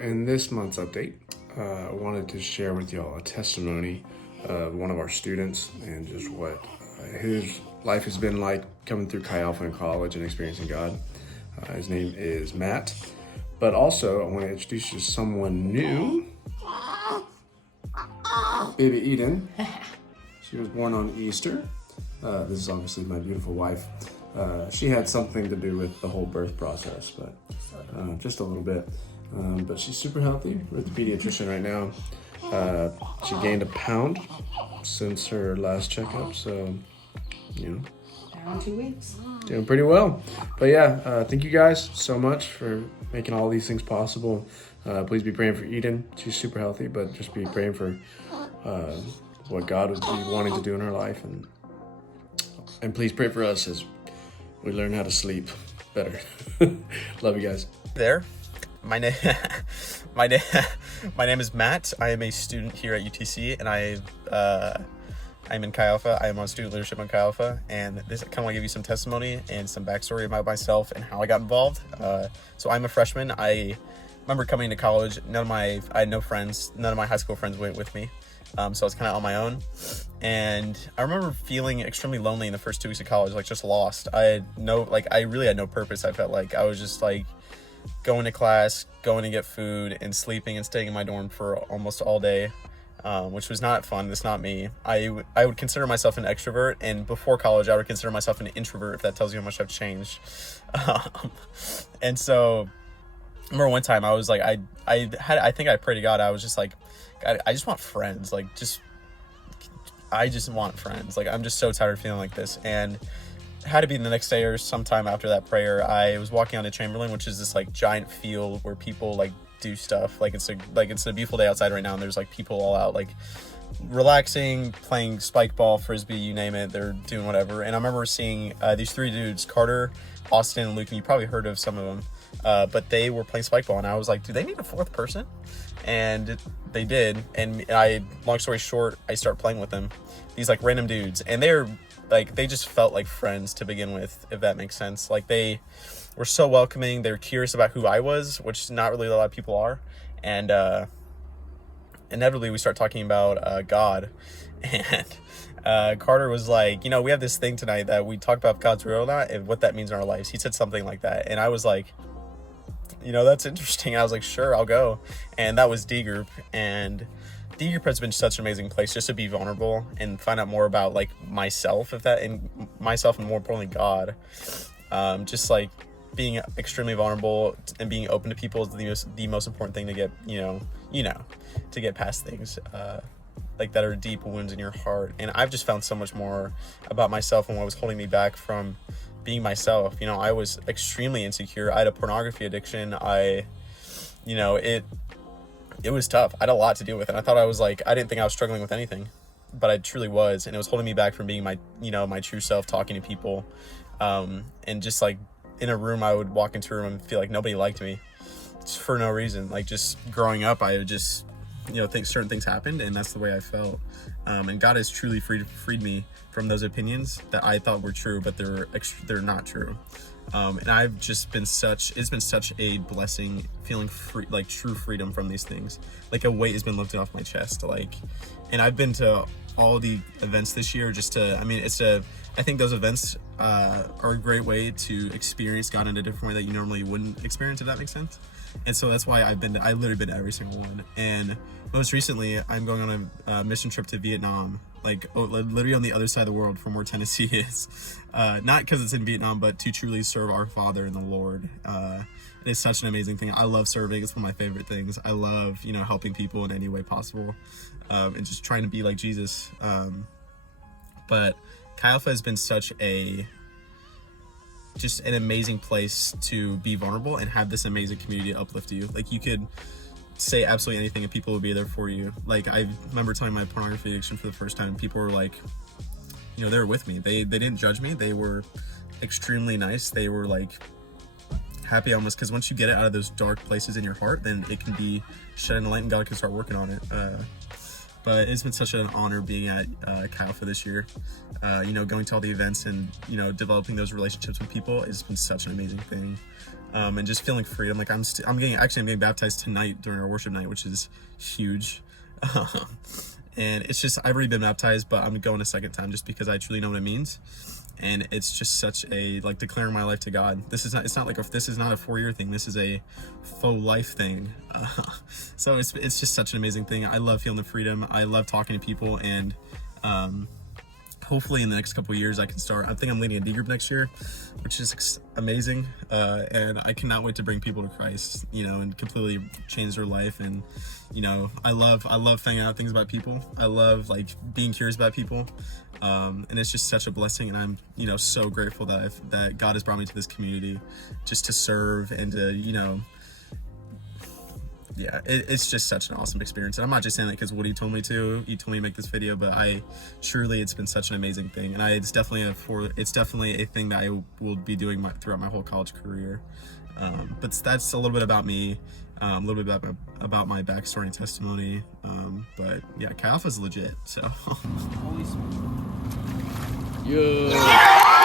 In this month's update, I wanted to share with y'all a testimony of one of our students and just what his life has been like coming through Chi Alpha in college and experiencing God. His name is Matt, but also I want to introduce you to someone new, baby Eden. She was born on Easter. This is obviously my beautiful wife. She had something to do with the whole birth process, but just a little bit. But she's super healthy. We're at the pediatrician right now. She gained a pound since her last checkup, so, Around 2 weeks. doing pretty well. But yeah, thank you guys so much for making all these things possible. Please be praying for Eden. She's super healthy, but just be praying for what God would be wanting to do in her life. And please pray for us as we learn how to sleep better. Love you guys. There. My name is Matt. I am a student here at UTC, and I'm in Chi Alpha. I am on student leadership on Chi Alpha, and this I kind of want to give you some testimony and some backstory about myself and how I got involved. So I'm a freshman. I remember coming to college. I had no friends. None of my high school friends went with me. So I was kind of on my own, and I remember feeling extremely lonely in the first 2 weeks of college, like just lost. I really had no purpose. I felt like I was just like going to class, going to get food, and sleeping and staying in my dorm for almost all day, which was not fun. It's not me. I would consider myself an extrovert, and before college, I would consider myself an introvert, if that tells you how much I've changed. And so, I remember one time I was like, I think I prayed to God. I was just like, God, I just want friends. I just want friends. Like, I'm just so tired of feeling like this. And it had to be the next day or sometime after that prayer. I was walking onto Chamberlain, which is this like giant field where people like do stuff. It's a beautiful day outside right now, and there's like people all out like relaxing, playing spike ball, frisbee, you name it. They're doing whatever. And I remember seeing these three dudes, Carter, Austin, and Luke, and you probably heard of some of them. But they were playing spike ball, and I was like, do they need a fourth person? And they did. And long story short, I start playing with them, these like random dudes, and they just felt like friends to begin with, if that makes sense. Like, they were so welcoming. They were curious about who I was, which not really a lot of people are. And inevitably we start talking about God. And Carter was like, we have this thing tonight that we talk about if God's real or not and what that means in our lives. He said something like that. And I was like, that's interesting. I was like, sure, I'll go. And that was D group. And D group has been such an amazing place just to be vulnerable and find out more about like myself, and more importantly, God. Just like being extremely vulnerable and being open to people is the most important thing to get, to get past things like that are deep wounds in your heart. And I've just found so much more about myself and what was holding me back from being myself. I was extremely insecure. I had a pornography addiction. It was tough. I had a lot to deal with, and I didn't think I was struggling with anything, but I truly was, and it was holding me back from being my true self, talking to people, and just like in a room, I would walk into a room and feel like nobody liked me, just for no reason. Like, just growing up, I would just, think certain things happened, and that's the way I felt. And God has truly freed me from those opinions that I thought were true, but they're not true. And it's been such a blessing feeling free, like true freedom from these things. Like, a weight has been lifted off my chest. And I've been to all the events this year I think those events are a great way to experience God in a different way that you normally wouldn't experience, if that makes sense. And so that's why I've literally been to every single one. And most recently, I'm going on a mission trip to Vietnam, literally on the other side of the world from where Tennessee is. Not because it's in Vietnam, but to truly serve our Father in the Lord. It is such an amazing thing. I love serving. It's one of my favorite things. I love, helping people in any way possible, and just trying to be like Jesus. But Chi Alpha has been just an amazing place to be vulnerable and have this amazing community to uplift you. Like, you could say absolutely anything and people would be there for you. Like, I remember telling my pornography addiction for the first time. People were like, they were with me. They didn't judge me. They were extremely nice. They were like happy almost, because once you get it out of those dark places in your heart, then it can be shedding light and God can start working on it. But it's been such an honor being at Chi Alpha this year. Going to all the events and, developing those relationships with people has been such an amazing thing. and just feeling freedom. Like I'm getting baptized tonight during our worship night, which is huge. And it's just, I've already been baptized, but I'm going a second time just because I truly know what it means. And it's just such a, like, declaring my life to God. This is not a 4-year thing. This is a faux life thing. So it's just such an amazing thing. I love feeling the freedom. I love talking to people, and hopefully in the next couple of years I think I'm leading a D group next year, which is amazing. And I cannot wait to bring people to Christ, and completely change their life. And, I love finding out things about people. I love, like, being curious about people. And it's just such a blessing. And I'm, so grateful that God has brought me to this community just to serve and to, yeah, it's just such an awesome experience. And I'm not just saying that because Woody told me to. He told me to make this video, but it's been such an amazing thing. And it's definitely a thing that I will be doing throughout my whole college career. But that's a little bit about me, a little bit about my backstory and testimony. But yeah, Chi Alpha's legit. So. Yeah.